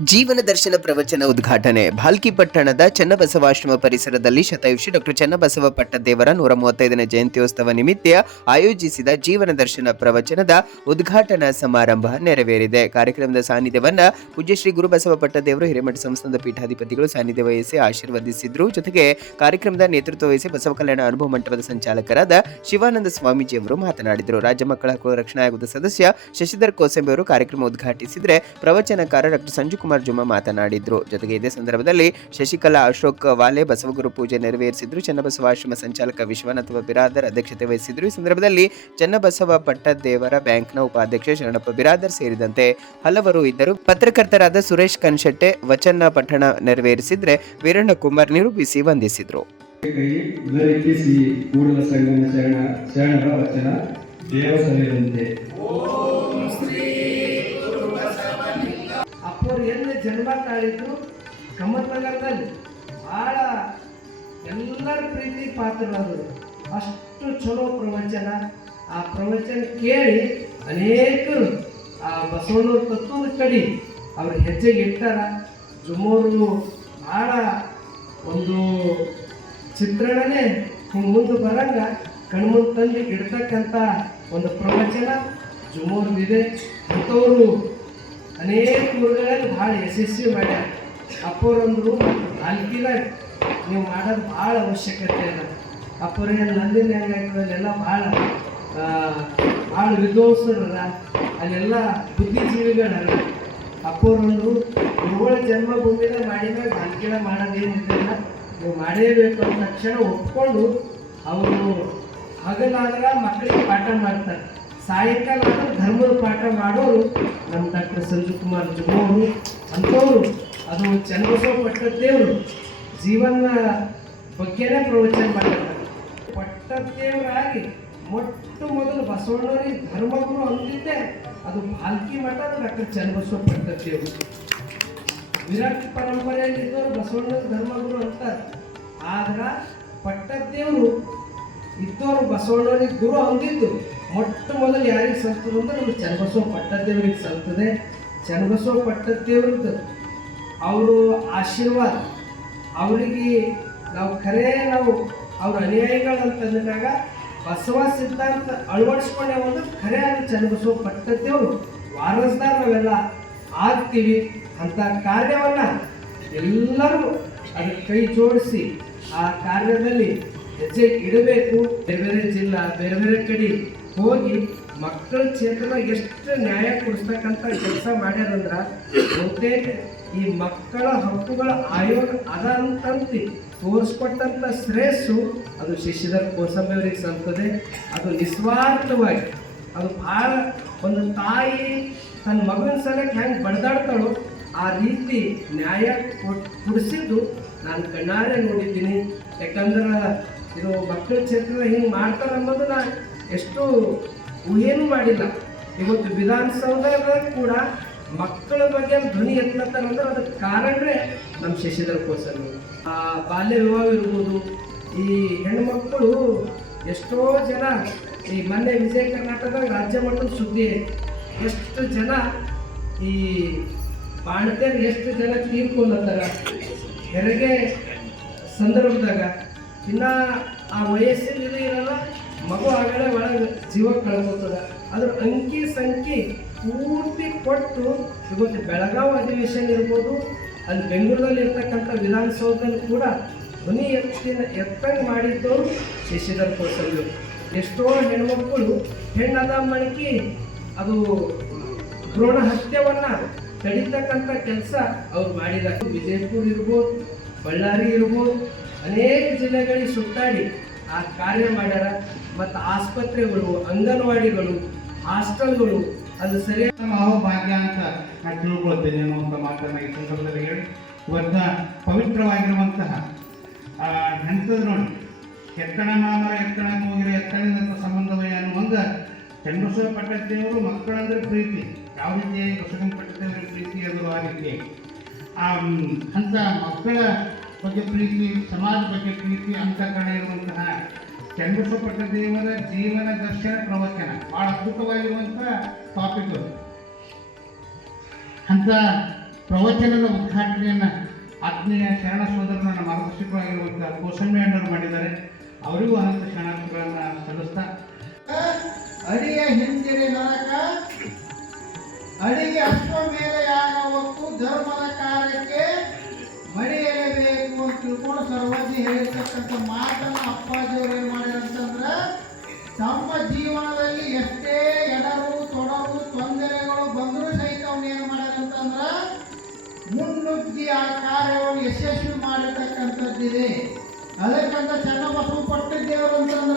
ಜೀವನ ದರ್ಶನ ಪ್ರವಚನ ಉದ್ಘಾಟನೆ ಭಾಲ್ಕಿ ಪಟ್ಟಣದ ಚನ್ನಬಸವಾಶ್ರಮ ಪರಿಸರದಲ್ಲಿ ಶತಾಯುಷಿ ಡಾಕ್ಟರ್ ಚನ್ನಬಸವ ಪಟ್ಟದೇವರ 135ನೇ ಜಯಂತ್ಯೋತ್ಸವ ನಿಮಿತ್ತ ಆಯೋಜಿಸಿದ ಜೀವನ ದರ್ಶನ ಪ್ರವಚನದ ಉದ್ಘಾಟನಾ ಸಮಾರಂಭ ನೆರವೇರಿದೆ. ಕಾರ್ಯಕ್ರಮದ ಸಾನ್ನಿಧ್ಯವನ್ನ ಪೂಜ್ಯ ಶ್ರೀ ಗುರುಬಸವ ಪಟ್ಟದೇವರು ಹಿರೇಮಠ ಸಂಸ್ಥಾನದ ಪೀಠಾಧಿಪತಿಗಳು ಸಾನ್ನಿಧ್ಯ ವಹಿಸಿ ಆಶೀರ್ವದಿಸಿದ್ರು. ಜೊತೆಗೆ ಕಾರ್ಯಕ್ರಮದ ನೇತೃತ್ವ ವಹಿಸಿ ಬಸವ ಕಲ್ಯಾಣ ಅನುಭವ ಮಂಟಪದ ಸಂಚಾಲಕರಾದ ಶಿವಾನಂದ ಸ್ವಾಮೀಜಿಯವರು ಮಾತನಾಡಿದರು. ರಾಜ್ಯ ಮಕ್ಕಳ ಹಕ್ಕುಗಳ ರಕ್ಷಣಾ ಆಯೋಗದ ಸದಸ್ಯ ಶಶಿಧರ್ ಕೋಸೆಂಬೆ ಅವರು ಕಾರ್ಯಕ್ರಮ ಉದ್ಘಾಟಿಸಿದರೆ ಪ್ರವಚನಕಾರ ಡಾಕ್ಟರ್ ಸಂಜು ಕುಮಾರ್ ಜುಮ್ಮ ಮಾತನಾಡಿದ್ರು. ಜೊತೆಗೆ ಇದೇ ಸಂದರ್ಭದಲ್ಲಿ ಶಶಿಕಲಾ ಅಶೋಕ್ ವಾಲೆ ಬಸವಗುರು ಪೂಜೆ ನೆರವೇರಿಸಿದ್ರು. ಚನ್ನಬಸವಾಶ್ರಮ ಸಂಚಾಲಕ ವಿಶ್ವನಾಥ ಬಿರಾದರ್ ಅಧ್ಯಕ್ಷತೆ ವಹಿಸಿದ್ರು. ಈ ಸಂದರ್ಭದಲ್ಲಿ ಚನ್ನಬಸವ ಪಟ್ಟದೇವರ ಬ್ಯಾಂಕ್ನ ಉಪಾಧ್ಯಕ್ಷ ಶರಣಪ್ಪ ಬಿರಾದರ್ ಸೇರಿದಂತೆ ಹಲವರು ಇದ್ದರು. ಪತ್ರಕರ್ತರಾದ ಸುರೇಶ್ ಕನ್ಶೆಟ್ಟೆ ವಚನ ಪಠಣ ನೆರವೇರಿಸಿದ್ರೆ ವೀರಣ್ಣ ಕುಮಾರ್ ನಿರೂಪಿಸಿ ವಂದಿಸಿದ್ರು. ಅಪ್ಪರು ಎಲ್ಲಿ ಜನ್ಮ ತಾಳಿದ್ರು ಕಮ್ಮತ್ನಗರದಲ್ಲಿ ಭಾಳ ಎಲ್ಲರ ಪ್ರೀತಿ ಪಾತ್ರರಾದರು. ಅಷ್ಟು ಚಲೋ ಪ್ರವಚನ. ಆ ಪ್ರವಚನ ಕೇಳಿ ಅನೇಕರು ಆ ಬಸವಣ್ಣವ್ರ ತತ್ವದ ಕಡೆ ಅವ್ರ ಹೆಜ್ಜೆಗೆ ಇಟ್ಟಾರ. ಜುಮ್ಮೋರು ಭಾಳ ಒಂದು ಚಿತ್ರಣನೇ ಹಿಂಗೆ ಮುಂದೆ ಬರಂಗ ಕಣ್ಮುಂದೆ ತಂದು ಇಡ್ತಕ್ಕಂಥ ಒಂದು ಪ್ರವಚನ ಜುಮ್ಮೋರ್ದಿದೆ. ಅಂಥವರು ಅನೇಕ ಊರುಗಳಲ್ಲಿ ಭಾಳ ಯಶಸ್ವಿ ಮಾಡ್ಯಾರ. ಅಪ್ಪವ್ರಂದ್ರು ಅಲ್ಕಿದಾಗ ನೀವು ಮಾಡೋದು ಭಾಳ ಅವಶ್ಯಕತೆ ಅದ. ಅಪ್ಪವ್ರಿಗೆ ನಂದಿನ ಹೆಂಗಾಯ್ತು ಅಲ್ಲೆಲ್ಲ ಭಾಳ ವಿದ್ವಾಂಸರ ಅಲ್ಲೆಲ್ಲ ಬುದ್ಧಿಜೀವಿಗಳಲ್ಲ. ಅಪ್ಪವ್ರಂದ್ರು ಗುರುಗಳ ಜನ್ಮಭೂಮಿನ ಮಾಡಿದಾಗ ಅಲ್ಕಿಡ ಮಾಡೋದೇನಿಲ್ಲ, ನೀವು ಮಾಡೇಬೇಕು ಅಂದ ತಕ್ಷಣ ಒಪ್ಕೊಂಡು ಅವರು ಹಗಲಾದ್ರೆ ಮಕ್ಕಳಿಗೆ ಪಾಠ ಮಾಡ್ತಾರೆ, ಸಾಯಂಕಾಲ ಧರ್ಮದ ಪಾಠ ಮಾಡೋರು ನಮ್ಮ ಡಾಕ್ಟರ್ ಸಂಜು ಕುಮಾರ್ ಜುಮ್ಮವರು. ಅಂಥವ್ರು ಅದು ಚನ್ನಬಸವ ಪಟ್ಟದೇವರು ಜೀವನ ಬಗ್ಗೆನೇ ಪ್ರವಚನ ಮಾಡಿರ್ತಾರೆ. ಪಟ್ಟದೇವರಾಗಿ ಮೊಟ್ಟ ಮೊದಲು ಬಸವಣ್ಣವರಿಗೆ ಧರ್ಮಗುರು ಅಂದಿದ್ದೆ ಅದು ಭಾಲ್ಕಿ ಮಠ ಡಾಕ್ಟರ್ ಚನ್ನಬಸವ ಪಟ್ಟದೇವರು. ವಿರಾಟ್ ಪರಂಪರೆಯಲ್ಲಿ ಇದ್ದವರು ಬಸವಣ್ಣನ ಧರ್ಮಗುರು ಅಂತಾರೆ. ಆದ್ರೆ ಪಟ್ಟದೇವರು ಇದ್ದವರು ಬಸವಣ್ಣವರಿಗೆ ಗುರು ಅಂದಿದ್ದು ಮೊಟ್ಟ ಮೊದಲು ಯಾರಿಗೆ ಸಲ್ತದೆ ಅಂದ್ರೆ ನಮ್ಮ ಚನ್ನಬಸವ ಪಟ್ಟದೇವರಿಗೆ ಸಲ್ತದೆ. ಚನ್ನಬಸವ ಪಟ್ಟದೇವ್ರದ್ದು ಅವರು ಆಶೀರ್ವಾದ ಅವರಿಗೆ ನಾವು ಅವ್ರ ಅನುಯಾಯಿಗಳಂತಂದಾಗ ಬಸವ ಸಿದ್ಧಾಂತ ಅಳವಡಿಸ್ಕೊಂಡೇವಂದ್ರೆ ಖರೆ ಆದ ಚನ್ನಬಸವ ಪಟ್ಟದೇವರು ವಾರಸ್ದಾರ ನಾವೆಲ್ಲ ಆಗ್ತೀವಿ. ಅಂಥ ಕಾರ್ಯವನ್ನು ಎಲ್ಲರೂ ಅದಕ್ಕೆ ಕೈ ಜೋಡಿಸಿ ಆ ಕಾರ್ಯದಲ್ಲಿ ಹೆಜ್ಜೆ ಇಡಬೇಕು. ಬೇರೆ ಬೇರೆ ಜಿಲ್ಲಾ ಬೇರೆ ಬೇರೆ ಕಡೆ ಹೋಗಿ ಮಕ್ಕಳ ಕ್ಷೇತ್ರದಾಗ ಎಷ್ಟು ನ್ಯಾಯ ಕೊಡಿಸ್ತಕ್ಕಂಥ ಕೆಲಸ ಮಾಡ್ಯಾರಂದ್ರೆ ಬಹುತೇಕ ಈ ಮಕ್ಕಳ ಹಕ್ಕುಗಳ ಆಯೋಗ ಅದ ಅಂತಂತ ತೋರಿಸ್ಕೊಟ್ಟಂಥ ಶ್ರೇಯಸ್ಸು ಅದು ಶಶಿಧರ್ ಕೋಸಂಬೆ ಅವರಿಗೆ ಸಲ್ತದೆ. ಅದು ನಿಸ್ವಾರ್ಥವಾಗಿ ಅದು ಭಾಳ ಒಂದು ತಾಯಿ ತನ್ನ ಮಗನ ಸಲಕ್ಕೆ ಹೆಂಗೆ ಬಡ್ದಾಡ್ತಾಳೋ ಆ ರೀತಿ ನ್ಯಾಯ ಕೊಡಿಸಿದ್ದು ನಾನು ಕಣ್ಣಾರೆ ನೋಡಿದ್ದೀನಿ. ಯಾಕಂದ್ರೆ ಇದು ಮಕ್ಕಳ ಕ್ಷೇತ್ರದ ಹಿಂಗೆ ಮಾಡ್ತಾರೆ ಅನ್ನೋದು ನಾನು ಎಷ್ಟು ಊಹೆನೂ ಮಾಡಿಲ್ಲ. ಇವತ್ತು ವಿಧಾನಸೌಧದಾಗ ಕೂಡ ಮಕ್ಕಳ ಬಗ್ಗೆ ಧ್ವನಿ ಎತ್ತಂದ್ರೆ ಅದಕ್ಕೆ ಕಾರಣವೇ ನಮ್ಮ ಶಶಿಧರ್ ಕೋಸಂಬೆ. ಬಾಲ್ಯ ವಿವಾಹ ಇರ್ಬೋದು, ಈ ಹೆಣ್ಮಕ್ಕಳು ಎಷ್ಟೋ ಜನ ಈ ಮೊನ್ನೆ ವಿಜಯ ಕರ್ನಾಟಕದಾಗ ರಾಜ್ಯ ಮಟ್ಟದ ಸುದ್ದಿ ಎಷ್ಟು ಜನ ಈ ಬಾಣತೆಯರು ಎಷ್ಟು ಜನ ತೀರ್ಕೊಳ್ಳತ್ತಾರ ಹೆರಿಗೆ ಸಂದರ್ಭದಾಗ. ಇನ್ನು ಆ ವಯಸ್ಸಿನ ಇರಲ್ಲ, ಮಗು ಆಗಲೇ ಒಳಗೆ ಜೀವ ಕಳ್ಕೊತದ. ಅದ್ರ ಅಂಕಿ ಸಂಖ್ಯೆ ಪೂರ್ತಿ ಕೊಟ್ಟು ಇವತ್ತು ಬೆಳಗಾವಿ ಅಧಿವೇಶನ ಇರ್ಬೋದು, ಅಲ್ಲಿ ಬೆಂಗಳೂರಲ್ಲಿ ಇರ್ತಕ್ಕಂಥ ವಿಧಾನಸೌಧದಲ್ಲಿ ಕೂಡ ಧ್ವನಿ ಎತ್ತಂಗೆ ಮಾಡಿದ್ದವರು ಶಶಿಧರ್ ಕೋಸಂಬೆ. ಎಷ್ಟೋ ಹೆಣ್ಮಕ್ಕಳು ಹೆಣ್ಣದ ಮಣಕಿ ಅದು ಭ್ರೂಣ ಹತ್ಯೆಯನ್ನು ತಡೀತಕ್ಕಂಥ ಕೆಲಸ ಅವ್ರು ಮಾಡಿದ್ದಾರೆ. ವಿಜಯಪುರ ಇರ್ಬೋದು, ಬಳ್ಳಾರಿ ಇರ್ಬೋದು, ಅನೇಕ ಜಿಲ್ಲೆಗಳಿಗೆ ಸುತ್ತಾಡಿ ಆ ಕಾರ್ಯ ಮಾಡ್ಯಾರ. ಮತ್ತು ಆಸ್ಪತ್ರೆಗಳು, ಅಂಗನವಾಡಿಗಳು, ಹಾಸ್ಟೆಲ್ಗಳು ಅದು ಸರಿಯಾದ ಭಾಗ್ಯ ಅಂತ ನಾನು ತಿಳ್ಕೊಳ್ತೇನೆ ಅನ್ನೋ ಒಂದು ಮಾತನ್ನು ಈ ಸಂದರ್ಭದಲ್ಲಿ ಹೇಳಿ ಇವತ್ತ ಪವಿತ್ರವಾಗಿರುವಂತಹ ನೆನಪದ ನೋಡಿ, ಎತ್ತಣ ಮಾಮರ ಎತ್ತಣ ಹೋಗಿರೋ ಎತ್ತಣದ ಸಂಬಂಧವೇ ಅನ್ನುವಂಗ ಚನ್ನಬಸವ ಪಟ್ಟದೇವರು ಮಕ್ಕಳಂದ್ರೆ ಪ್ರೀತಿ ಯಾವ ರೀತಿಯಾಗಿ ಬಸವನ ಪಟ್ಟದೇವರ ಪ್ರೀತಿ ಅದು ಆ ರೀತಿಯಾಗಿ ಅಂಥ ಮಕ್ಕಳ ಬಗ್ಗೆ ಪ್ರೀತಿ, ಸಮಾಜ ಬಗ್ಗೆ ಪ್ರೀತಿ ಅಂತಃಕರಣ ಇರುವಂತಹ ಚನ್ನಬಸವ ಪಟ್ಟದೇವರ ಜೀವನ ದರ್ಶನ ಪ್ರವಚನ ಭಾಳ ಅದ್ಭುತವಾಗಿರುವಂಥ ಟಾಪಿಕ್. ಅಂತ ಪ್ರವಚನದ ಉದ್ಘಾಟನೆಯನ್ನು ಆತ್ಮೀಯ ಶರಣ ಸೋದರನ ಮಾರ್ಗದರ್ಶಕರಾಗಿರುವಂಥ ಕೋಸಂಬಿ ಅಣ್ಣವರು ಮಾಡಿದ್ದಾರೆ. ಅವರಿಗೂ ಅನಂತ ಶರಣಾರ್ಥಿಗಳನ್ನು ಸಲ್ಲಿಸ್ತಾ ಅಡಿಯ ಹಿಂದಿನ ನರಕ ಅಡಿಗೆ ಅಶ್ವಮೇಧ ಯಾಗ ಹೊತ್ತು ಧರ್ಮದ ಕಾರ್ಯಕ್ಕೆ ಮಡಿಯಲೇಬೇಕು ಅಂತ ತಿಳ್ಕೊಂಡು ಸರ್ವಜ್ಞ ಹೇಳಿರ್ತಕ್ಕಂಥ ಮಾತನ್ನು ಅಪ್ಪಾಜಿಯವರು ಏನು ಮಾಡ್ಯಾರಂತಂದ್ರೆ ತಮ್ಮ ಜೀವನದಲ್ಲಿ ಎಷ್ಟೇ ಎಡರು ತೊಡರು ತೊಂದರೆಗಳು ಬಂದರೂ ಸಹಿತ ಅವನು ಏನು ಮಾಡ್ಯಾರಂತಂದ್ರೆ ಮುನ್ನುಗ್ಗಿ ಆ ಕಾರ್ಯವನ್ನು ಯಶಸ್ವಿ ಮಾಡಿರ್ತಕ್ಕಂಥದ್ದಿದೆ. ಅದಕ್ಕಂತ ಚನ್ನಬಸವ ಪಟ್ಟದೇವರು ಅಂತಂದ್ರೆ